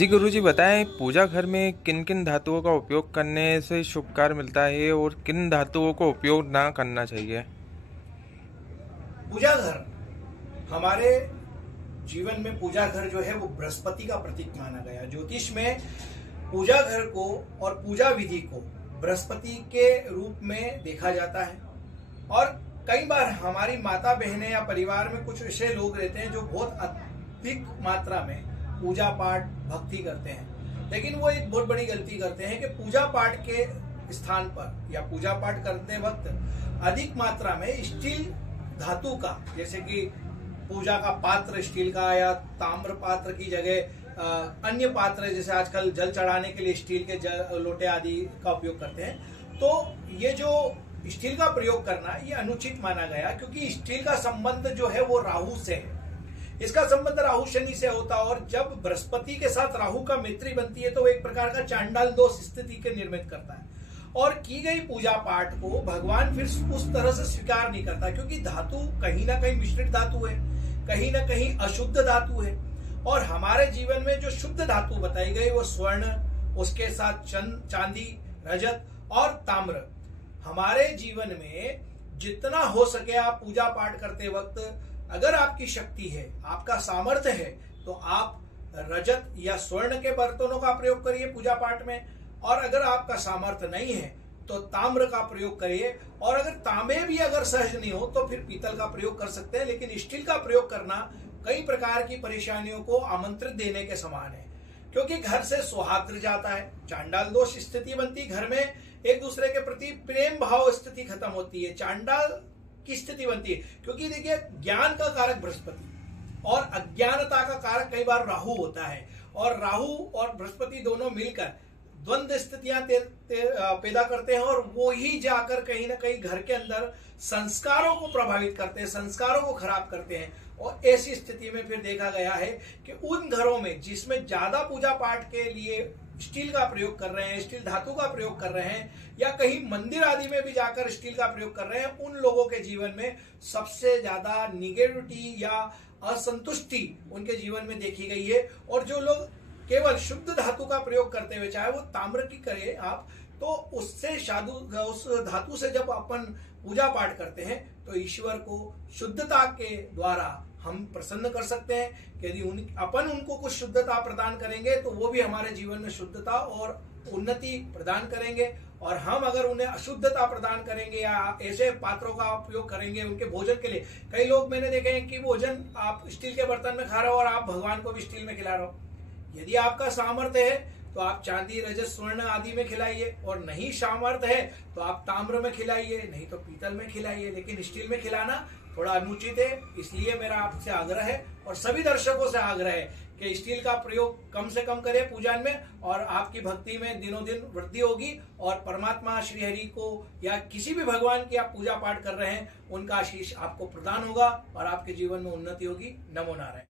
जी गुरुजी बताएं, पूजा घर में किन किन धातुओं का उपयोग करने से शुभ कार्य मिलता है और किन धातुओं को उपयोग ना करना चाहिए। पूजा घर हमारे जीवन में पूजा घर जो है वो बृहस्पति का प्रतीक माना गया। ज्योतिष में पूजा घर को और पूजा विधि को बृहस्पति के रूप में देखा जाता है। और कई बार हमारी माता बहनें या परिवार में कुछ ऐसे लोग रहते हैं जो बहुत अधिक मात्रा में पूजा पाठ भक्ति करते हैं, लेकिन वो एक बहुत बड़ी गलती करते हैं कि पूजा पाठ के स्थान पर या पूजा पाठ करते वक्त अधिक मात्रा में स्टील धातु का, जैसे कि पूजा का पात्र स्टील का या ताम्र पात्र की जगह अन्य पात्र जैसे आजकल जल चढ़ाने के लिए स्टील के लोटे आदि का उपयोग करते हैं, तो ये जो स्टील का प्रयोग करना ये अनुचित माना गया, क्योंकि स्टील का संबंध जो है वो राहु से है। इसका संबंध राहु शनि से होता, और जब बृहस्पति के साथ राहु का मैत्री बनती है तो वो एक प्रकार का चांडाल दोष स्थिति के निर्मित करता है, और की गई पूजा पाठ को भगवान फिर उस तरह से स्वीकार नहीं करता, क्योंकि धातु कहीं ना कहीं मिश्रित धातु है, कहीं ना कहीं अशुद्ध धातु है। और हमारे जीवन में जो शुद्ध धातु बताई गई वो स्वर्ण, उसके साथ चांदी, रजत और ताम्र। हमारे जीवन में जितना हो सके आप पूजा पाठ करते वक्त, अगर आपकी शक्ति है, आपका सामर्थ्य है, तो आप रजत या स्वर्ण के बर्तनों का प्रयोग करिए पूजा पाठ में, और अगर आपका सामर्थ्य नहीं है तो ताम्र का प्रयोग करिए, और अगर तांबे भी अगर सहज नहीं हो तो फिर पीतल का प्रयोग कर सकते हैं। लेकिन स्टील का प्रयोग करना कई प्रकार की परेशानियों को आमंत्रित देने के समान है, क्योंकि घर से सौहार्द जाता है, चांडाल दोष स्थिति बनती, घर में एक दूसरे के प्रति प्रेम भाव स्थिति खत्म होती है, चांडाल की स्थिति बनती है। क्योंकि देखिए, ज्ञान का कारक बृहस्पति और अज्ञानता का कारक कई बार राहु होता है, और राहु और बृहस्पति दोनों मिलकर द्वंद्व स्थितियां पैदा करते हैं, और वो ही जाकर कहीं ना कहीं घर के अंदर संस्कारों को प्रभावित करते हैं, संस्कारों को खराब करते हैं। और ऐसी स्थिति में फिर देखा गया है कि उन घरों में जिसमें ज्यादा पूजा पाठ के लिए स्टील का प्रयोग कर रहे हैं, स्टील धातु का प्रयोग कर रहे हैं, या कहीं मंदिर आदि में भी जाकर स्टील का प्रयोग कर रहे हैं, उन लोगों के जीवन में सबसे ज्यादा निगेटिविटी या असंतुष्टि उनके जीवन में देखी गई है। और जो लोग केवल शुद्ध धातु का प्रयोग करते हुए, चाहे वो ताम्र की करें आप, तो उससे उस धातु से जब अपन पूजा पाठ करते हैं तो ईश्वर को शुद्धता के द्वारा हम प्रसन्न कर सकते हैं। यदि अपन उनको कुछ शुद्धता प्रदान करेंगे तो वो भी हमारे जीवन में शुद्धता और उन्नति प्रदान करेंगे, और हम अगर उन्हें अशुद्धता प्रदान करेंगे या ऐसे पात्रों का उपयोग करेंगे उनके भोजन के लिए, कई लोग मैंने देखे हैं कि भोजन आप स्टील के बर्तन में खा रहे हो और आप भगवान को भी स्टील में खिला रहे हो। यदि आपका सामर्थ्य है तो आप चांदी, रजत, स्वर्ण आदि में खिलाइए, और नहीं सामर्थ्य है तो आप ताम्र में खिलाइए, नहीं तो पीतल में खिलाइए, लेकिन स्टील में खिलाना थोड़ा अनुचित है। इसलिए मेरा आपसे आग्रह है और सभी दर्शकों से आग्रह है कि स्टील का प्रयोग कम से कम करें पूजन में, और आपकी भक्ति में दिनों दिन वृद्धि होगी, और परमात्मा श्री हरि को या किसी भी भगवान की आप पूजा पाठ कर रहे हैं उनका आशीष आपको प्रदान होगा और आपके जीवन में उन्नति होगी। नमो नारायण।